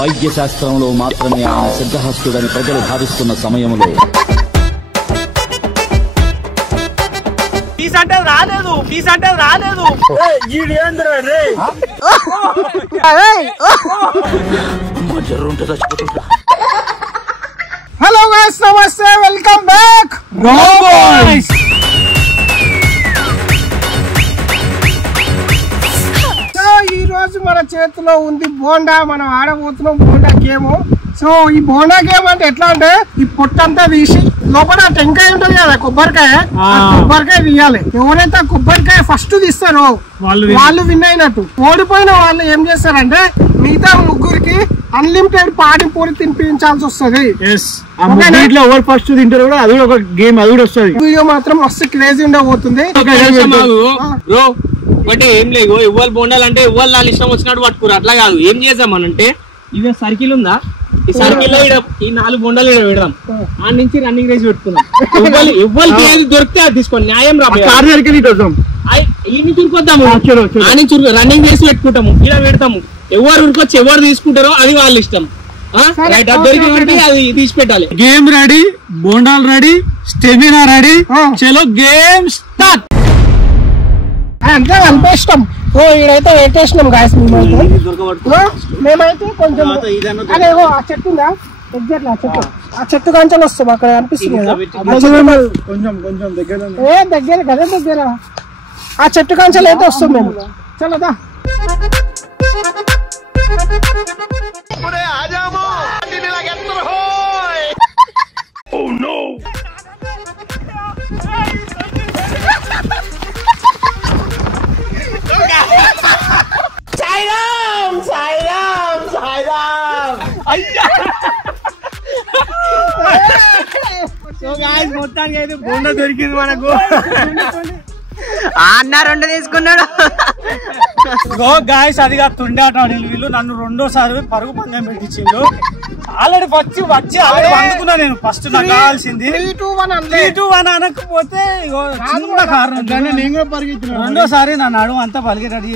వైద్య శాస్త్రంలో మాత్రమే ఆయన సిద్ధహస్తుడని ప్రజలు భావిస్తున్న సమయంలో ఫీజు అంటే రాలేదు హలో గైస్, నమస్తే, వెల్కమ్ బ్యాక్. ఈ రోజు మన చేతిలో ఉంది బోండా. మనం ఆడబోతున్నాం బోండా గేమ్. సో ఈ బోండా గేమ్ అంటే ఎట్లా అంటే ఈ పొట్టంతా తీసి లోపల టెంకాయ ఉంటుంది కదా, కొబ్బరికాయ తీయాలి. ఎవరైతే కొబ్బరికాయ ఫస్ట్ తీస్తారో వాళ్ళు విన్ అయినట్టు. ఓడిపోయిన వాళ్ళు ఏం చేస్తారంటే మిగతా ముగ్గురికి అన్లిమిటెడ్ పానీపూరి తినిపించాల్సి వస్తుంది. ఎవరు ఫస్ట్ తింటారు కూడా అది ఒక గేమ్, అది కూడా వస్తుంది. వీడియో మాత్రం మస్తు క్రేజీ ఉండబోతుంది. ఒకటి ఏం లేదు, ఇవ్వాలి బోండాలు అంటే ఇవ్వాలి వాళ్ళు ఇష్టం వచ్చినట్టు పట్టుకురు. అట్లా కాదు, ఏం చేద్దామని అంటే ఇదే సర్కిల్ ఉందా, ఈ సర్కిల్ లో ఈ 4 బోండాలు ఇక్కడ పెడదాం. ఆ నుంచి రన్నింగ్ రేస్ పెట్టుకుందాం. ఇవ్వాలి ఏది దొరికితే అది తీసుకోండి. న్యాయం రా, ఈ నుంచి ఉరుకొద్దాము, ఆ నుంచి రన్నింగ్ రేస్ పెట్టుకుంటాము. ఇలా పెడతాము. ఎవరు ఉరికొచ్చి ఎవరు తీసుకుంటారో అది వాళ్ళ ఇష్టం. దొరికిందంటే అది తీసి పెట్టాలి. గేమ్ రెడీ, బోండాలు రెడీ, స్టెమినా రెడీ. చలో గేమ్ స్టార్ట్. అంటే అంత ఇష్టం. ఈడైతే పెట్టేసినాం గాయస్. మేమైతే కొంచెం అదే ఆ చెట్టు ఉందా, ఎగ్జాక్ట్ ఆ చెట్టు కంచెలు వస్తాం. అక్కడ అనిపిస్తుంది కదా, దగ్గర కదా, దగ్గర ఆ చెట్టు కంచెలు అయితే వస్తాం మేము. చల్లదా మొత్తానికి అయితే బోండా దొరికింది మనకు. అన్న 2 తీసుకున్నాడు. గాయస్ అదిగా తుండాట వీళ్ళు నన్ను 2వ సారి పరుగు పందెం పెట్టించిండు. ఆల్రెడీ వచ్చి అందుకున్నా నేను. ఫస్ట్ నాకు కావాల్సింది 3-2-1 అనకపోతే చిన్న కారణం 2వ సారి నా నడుము అంతా పలికి రెడీ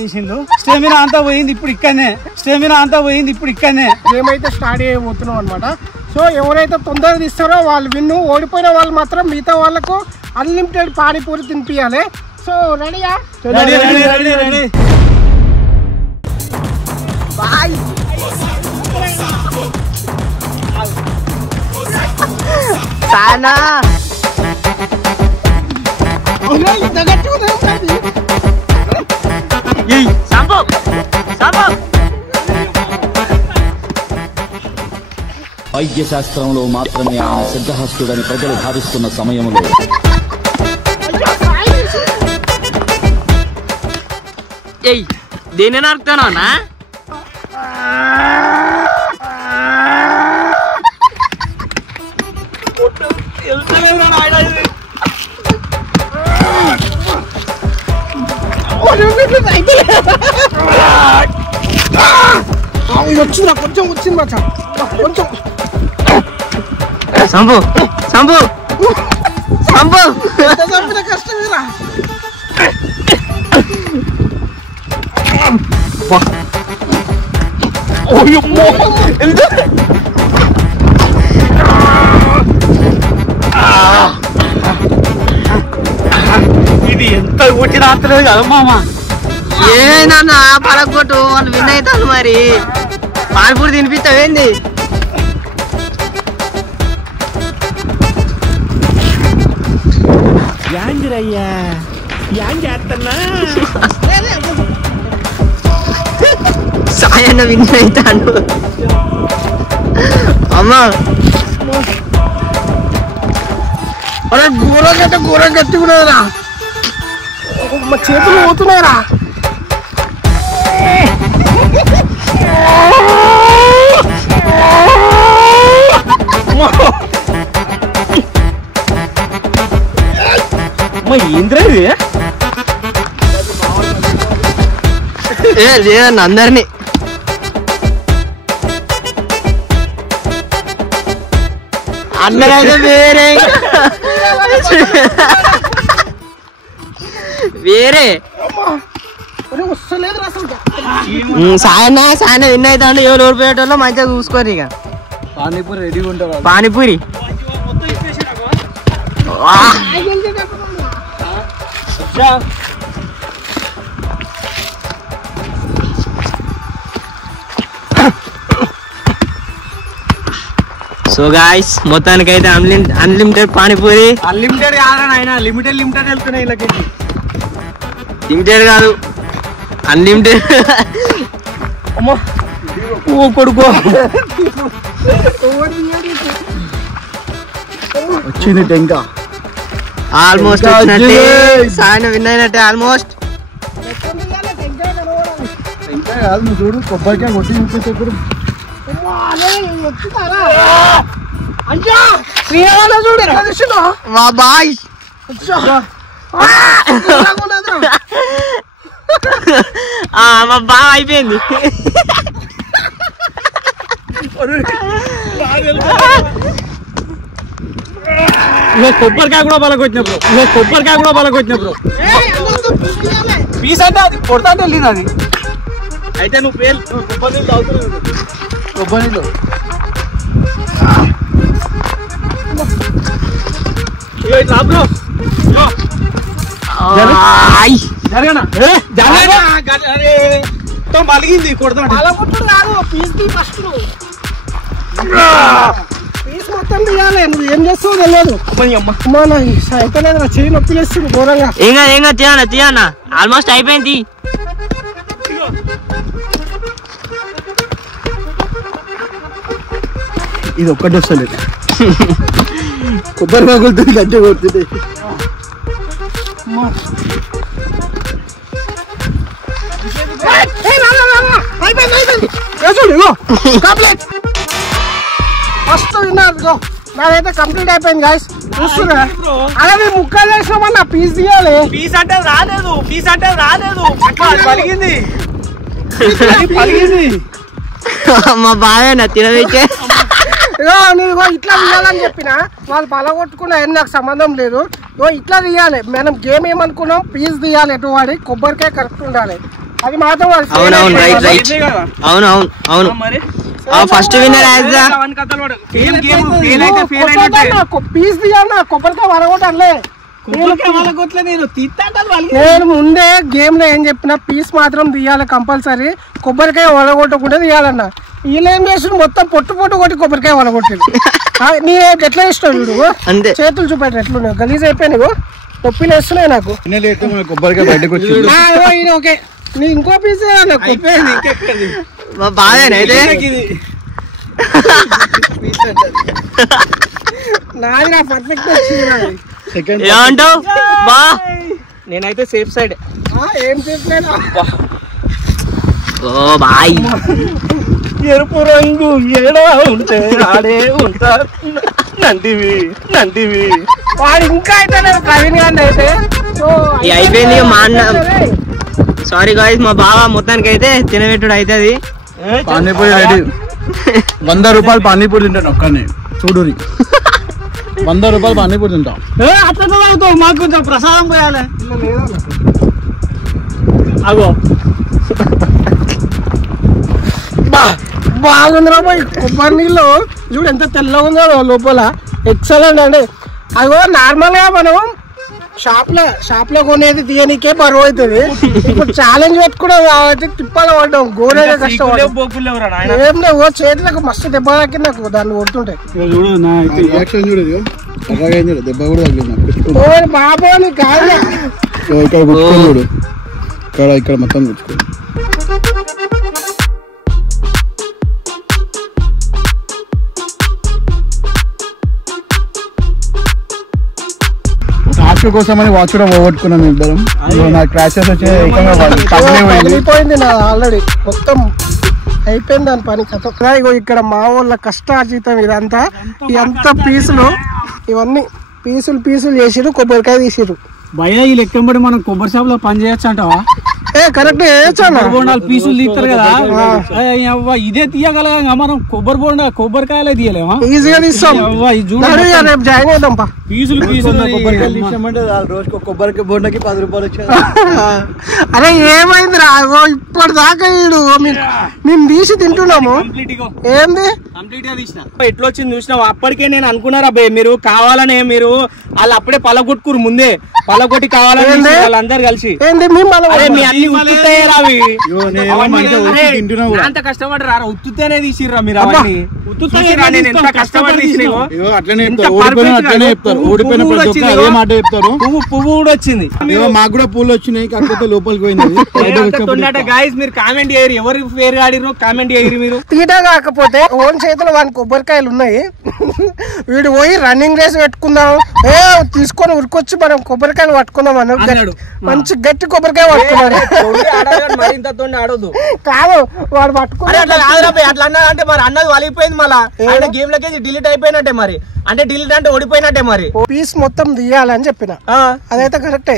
చేసిండు. స్టెమినా అంతా పోయింది ఇప్పుడు ఇక్కడనే. మేమైతే స్టార్ట్ చేయబోతున్నాం అనమాట. సో ఎవరైతే తొందరగా తీస్తారో వాళ్ళు విన్ను. ఓడిపోయిన వాళ్ళు మాత్రం మిగతా వాళ్ళకు అన్లిమిటెడ్ పానీపూరి తినిపియాలి. సో రెడీయా? రెడీ. వైద్య శాస్త్రంలో మాత్రమే ఆయన సిద్ధహస్తుడని ప్రజలు భావిస్తున్న సమయంలో దేని నరుకుతానా? వచ్చిందా? కొంచెం వచ్చింది మచ్చా, కొంచెం. సంపు కష్టమేరా. ఇది ఎంత కొట్టిన ఆతలేదు కదా మామ. ఏనా పడగొట్టు, వాళ్ళు విన్ అవుతాను. మరి పానీపూరి తినిపిస్తావేంది? యాంగిరయ్యా చేస్తున్నా సాయన్న విన్ అవుతాను. అమ్మా అరే ఘోరం గట్టిగున్నారా, మా చేతులు పోతున్నారా. ఏంద్రా ఇది లేదన్న అందరినీ అందరైతే వేరే వేరే వస్తలేదు అసలు సాయన విన్ అవుతా అంటే ఎవరు ఓడిపోయేటోళ్ళు మంచిగా చూసుకోరు ఇక పానీపూరి రెడీగా ఉంటారు పానీపూరి సో గాయ్స్ మొత్తానికైతే అన్లిమిటెడ్ పానీపూరి అన్లిమిటెడ్ కాదా ఆయన లిమిటెడ్ వెళ్తున్నాయి వీళ్ళకి లిమిటెడ్ కాదు అన్లిమిటెడ్ ఓ కొడుకో వచ్చింది టెంకా ఆల్మోస్ట్ వచ్చినట్టే సాయన విన్ అయినట్టే ఆల్మోస్ట్ ఇంకా కాదు నువ్వు చూడు కొబ్బరికాయ కొట్టి చూపించు చూడు ఎట్లా చూసినా మా బాయ్ మా బాగా అయిపోయింది కొబ్బరికాయ కూడా పలకొచ్చినప్పుడు పీస్ అంటే అది కొడతా వెళ్ళింది అది అయితే నువ్వు పేరు కొబ్బరి నీళ్ళు తాగుతున్నావు కొబ్బరి నీళ్ళు పలిగింది కొడతా పీస్ మొత్తం తీయాలి నువ్వు ఏం చేస్తావు తెలియదు అయిపోలేదు నా చెయ్యి నొప్పి లేస్తుంది ఘోరంగా ఏం తీయన్నా ఆల్మోస్ట్ అయిపోయింది ఇది ఒక్కటి వస్తలేదు కొబ్బరి పగులుతుంది గట్టి కొడుతుంది ఫస్ట్ విన్నారు నాదైతే కంప్లీట్ అయిపోయింది గాయస్ చూస్తున్నా అలాగే ముక్కలు వేసినామన్నా పీస్ తీయాలి పీస్ అంటే రాలేదు పలిగింది మా బాగా తినవైతే నేను ఇట్లా తీయాలని చెప్పిన వాళ్ళు పలగొట్టుకున్నా ఏం నాకు సంబంధం లేదు ఇట్లా తీయాలి మనం గేమ్ ఏమనుకున్నాం పీస్ తీయాలి ఎటు వాడి కొబ్బరికాయ కరెక్ట్ ఉండాలి అది మాత్రం అవునవును రైట్ రైట్ అవును ఫస్ట్ విన్నర్ పీస్ తీయాలి కొబ్బరికాయ పలగొట్టాలే నేను ముందే గేమ్ లో ఏం చెప్పిన పీస్ మాత్రం తీయాలి కంపల్సరీ కొబ్బరికాయ వలగొట్టకుండా తీయాలన్న వీళ్ళు ఏం చేసిన మొత్తం పొట్టు కొట్టి కొబ్బరికాయ వలగొట్టింది నీ ఎట్లా ఇష్టం చూడు చేతులు చూపెట్టు ఎట్లున్నావు గలీజ్ అయిపోయినావు నొప్పిలు వేస్తున్నాయి నాకు కొబ్బరికాయ బయటకు వచ్చి ఓకే నీ ఇంకో పీస్ బాగానైతే నాది నా పర్ఫెక్ట్ వచ్చింది ఏమంటావు బా నేనైతే సేఫ్ సైడ్ ఏం చెప్పలేదు ఓ బాయ్ ఎరుపు రంగు ఏడా ఉంటే ఆడే ఉంటారు నందివి వాడు ఇంకా అయితే ప్రవీణ్ గారిని అయితే అయిపోయింది మా అన్న సారీ గాయ్స్ మా బావ మొత్తానికి అయితే తినబెట్టుడు అవుతుంది పానీపూరి రెడీ 100 రూపాయలు పానీపూరి తింటాను ఒక్కనే చూడు 100 రూపాయలు పానీపూరి తింటాం అట్లా తాగుతావు మాకు కొంచెం ప్రసాదం పోయాలి అగో బాగుందిరా పోయి కొబ్బరి నీళ్ళు చూడు ఎంత తెల్లగా ఉందో లోపల ఎక్సలెంట్ అండి అగో నార్మల్ గా మనం షాప్ లో కొనేది తీయనికే బరువు అవుతుంది ఇప్పుడు ఛాలెంజ్ పెట్టుకున్నాం కాబట్టి తిప్పాల పడ్డాం ఘోరంగా కష్టపడ్డాం ఏం లేవు చేతులకు మస్తు దెబ్బ తాకి నాకు దాన్ని కొడుతుంటాయి చూడు దెబ్బ కూడా తగిలింది బాబోని కాదు ఇక్కడ గుచ్చుకొని చూడు ఇక్కడ మొత్తం గుచ్చుకో కోసమని వాచ్ కూడా పోగొట్టుకున్నాం ఇద్దరం నా క్రాషెస్ వచ్చి పగిలిపోయింది నా ఆల్రెడీ మొత్తం అయిపోయింది దాని పని కథ ఇగో ఇక్కడ మా వాళ్ళ కష్టార్జితం ఇదంతా పీసులు ఇవన్నీ పీసులు చేసిరు కొబ్బరికాయ తీసిరు భయ ఈ లెక్కంబడి మనం కొబ్బరి షాప్ లో పని చేయొచ్చు అంటావా? కరెక్ట్ చేయొచ్చు బోండాలు పీసులు తీస్తారు కదా, ఇదే తీయగలగా మనం కొబ్బరికాయలే తీయలేమా? ఈజీగా తీస్తాం. రేపు జాయిన్ అవుతాం. పీసులు కొబ్బరికాయలు ఇష్టమంటే రోజుకు కొబ్బరికి బోండకి 10 రూపాయలు వచ్చాయి. అరే ఏమైంది రా ఇప్పటిదాకా వీడు మేము తీసి తింటున్నాము. ఏంది కంప్లీట్ గా తీసిన ఎట్లా వచ్చింది చూసినావు? అప్పటికే నేను అనుకున్నారా బే, మీరు కావాలనే మీరు వాళ్ళు అప్పుడే పలగొట్టుకురు, ముందే పలగొట్టి కావాలని వాళ్ళందరూ కలిసి ఏంది మేము అంత కష్టపడి రా ఉత్తుతేనే తీసిర్రా మీరు అవన్నీ. నేను ఎంత కష్టపడి తీసినా పువ్వు కూడా వచ్చింది, మాకు కూడా పూలు వచ్చినాయి, కాకపోతే లోపలికి పోయింది. గాయస్ మీరు కామెంట్ చేయరు, ఎవరు పేరు ఆడిరో కామెంట్ చేయరు. మీరు తీట కాకపోతే ఓన్ చేతిలో వాని కొబ్బరికాయలు ఉన్నాయి, వీడు పోయి రన్నింగ్ రేస్ పెట్టుకుందాం తీసుకొని ఉరికొచ్చి మనం కొబ్బరికాయలు పట్టుకుందాం అన్నాడు. మంచి గట్టి కొబ్బరికాయ పట్టుకున్నాడు. ఆడదు కాదు వాడు పట్టుకున్నాడు. అట్లా అన్నా అంటే మరి అన్నది వలిగిపోయింది, మళ్ళా గేమ్ లకి డిలీట్ అయిపోయినట్టే. మరి అంటే డిలీట్ అంటే ఓడిపోయినట్టే. మరి పీస్ మొత్తం తీయాలని చెప్పిన, అదైతే కరెక్టే.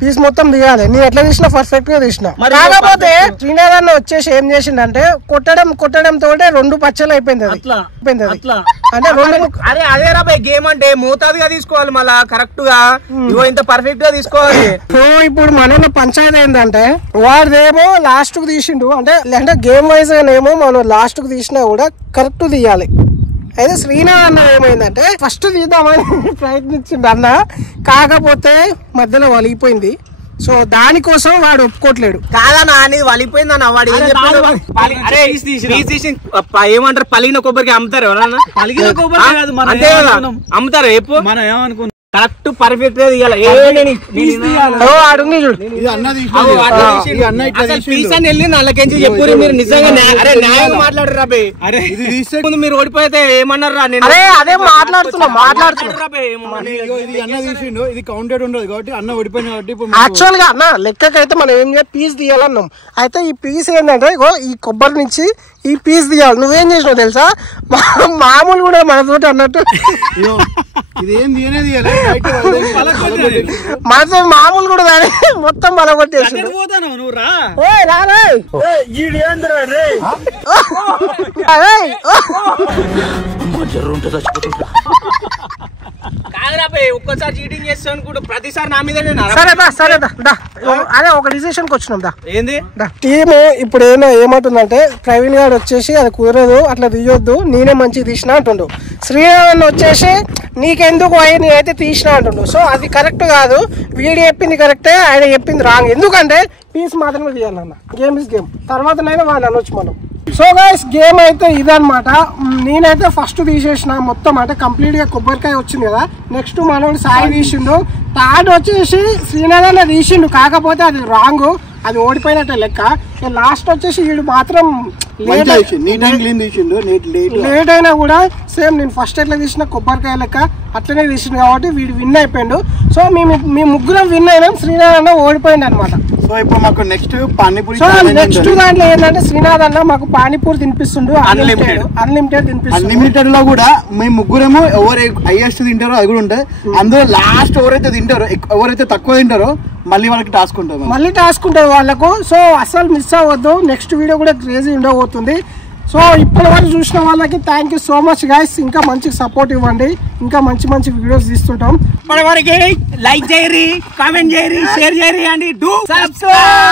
పీస్ మొత్తం తీయాలి. నేను ఎట్లా తీసినా పర్ఫెక్ట్ గా తీసిన. కాకపోతే శ్రీనాథ్ అన్న వచ్చేసి ఏం చేసిందంటే కొట్టడం తోటే 2 పచ్చలు అయిపోయింది. అంటే అరే అదే రా బాయ్, గేమ్ అంటే మోతాదుగా తీసుకోవాలి, మళ్ళా కరెక్ట్ గా ఇగో ఇంత పర్ఫెక్ట్ గా తీసుకోవాలి. సో ఇప్పుడు మనలో పంచాయతీ ఏంటంటే వాడిదేమో లాస్ట్ కు తీసిండు, అంటే గేమ్ వైజ్ గానేమో మనం లాస్ట్ కు తీసినా కూడా కరెక్ట్ తీయాలి. అయితే శ్రీనాథ్ అన్న ఏమైందంటే ఫస్ట్ తీద్దామని ప్రయత్నించిండు అన్న, కాకపోతే మధ్యలో వలిగిపోయింది. సో దానికోసం వాడు ఒప్పుకోవట్లేడు. కాదన్నా అనేది వలిగిపోయింది అన్న. వాడు ఏం చెప్పాడు? ఏమంటారు, పలిగిన కొబ్బరికి అమ్ముతారు ఎవరన్నా? పలిగిన కొబ్బరి అంతే కదా అమ్ముతారు. ఎప్పుడు మనం ఏమనుకున్నాం కరెక్ట్ పర్ఫెక్ట్ గా తీయాలి. చెప్పు మీరు నిజంగా న్యాయంగా మాట్లాడరా బే. మీరు ఓడిపోతే ఏమన్నారు రా? నేను అదే మాట్లాడుతున్నా. ఇది కౌంటెడ్ ఉండదు కాబట్టి అన్న ఓడిపోయిన కాబట్టి యాక్చువల్ గా అన్న లెక్కకైతే మనం ఏం చేయాలి, పీస్ తీయాలన్నాం. అయితే ఈ పీస్ ఏంటంటే ఈ కొబ్బరి నుంచి ఈ పీస్ తీయాలి. నువ్వేం చేసినావు తెలుసా, మామూలు కూడా మనతోటి అన్నట్టు మనతో మామూలు కూడా దాని మొత్తం మన కొట్టేసి ఒక్కసారి చీటింగ్ చేస్తా అనుకుంటూ ప్రతిసారి నా మీద. సరేదా అదే ఒక డిసిషన్ కి వచ్చినాం. ఏంది టీమ్ ఇప్పుడు ఏమంటుందంటే ప్రవీణ్ గారు వచ్చేసి అది కుదరదు, అట్లా తీయొద్దు, నేనే మంచిగా తీసిన అంటుండు. శ్రీనాథ్ వచ్చేసి నీకెందుకు నేనైతే తీసిన అంటుండు. సో అది కరెక్ట్ కాదు, వీడు చెప్పింది కరెక్టే, ఆయన చెప్పింది రాంగ్. ఎందుకంటే పీస్ మాత్రమే తీయాలన్న. గేమ్ ఇస్ గేమ్, తర్వాతనైనా వాళ్ళు అనొచ్చు మనం. సో గైస్ గేమ్ అయితే ఇదనమాట. నేనైతే ఫస్ట్ తీసేసిన మొత్తం, అంటే కంప్లీట్ గా కొబ్బరికాయ వచ్చింది కదా. నెక్స్ట్ మనోడు సాయి తీసిండు, థర్డ్ వచ్చేసి శ్రీనాథ్ అన్న తీసిండు, కాకపోతే అది రాంగ్, అది ఓడిపోయినట్టే లెక్క. లాస్ట్ వచ్చేసి వీడు మాత్రం లేట్ అయినా కూడా సేమ్ నేను ఫస్ట్ ఎట్లా తీసిన కొబ్బరికాయ లెక్క అట్లనే తీసిండు కాబట్టి వీడు విన్ అయిపోయాడు. సో మీ ముగ్గురం విన్ అయినాం, శ్రీనాథ్ అన్న ఓడిపోయింది అనమాట. సో ఇప్పుడు మాకు నెక్స్ట్ పానీపూరి. సో నెక్స్ట్ దాంట్లో ఏంటంటే శ్రీనాథ్ అన్న మాకు పానీపూరి తినిపిస్తుండు, అన్లిమిటెడ్ తినిపిస్తుంది. అన్లిమిటెడ్ లో కూడా మేము ముగ్గురేమో ఎవరు హైయెస్ట్ తింటారో అది కూడా ఉంటాయి. అందులో లాస్ట్ ఎవరైతే తింటారో, ఎవరైతే తక్కువ తింటారో మళ్ళీ వాళ్ళకి టాస్క్ ఉంటుంది వాళ్ళకు. సో అసలు మిస్ అవ్వద్దు, నెక్స్ట్ వీడియో కూడా క్రేజీ ఉండబోతుంది. సో ఇప్పటి వరకు చూసిన వాళ్ళకి thank you so much guys. ఇంకా మంచి సపోర్ట్ ఇవ్వండి, ఇంకా మంచి వీడియోస్ తీస్తుంటాం. ఇప్పటి వరకు లైక్ చేయరి, కామెంట్ చేయరి, షేర్ చేయరి అండి. Do subscribe.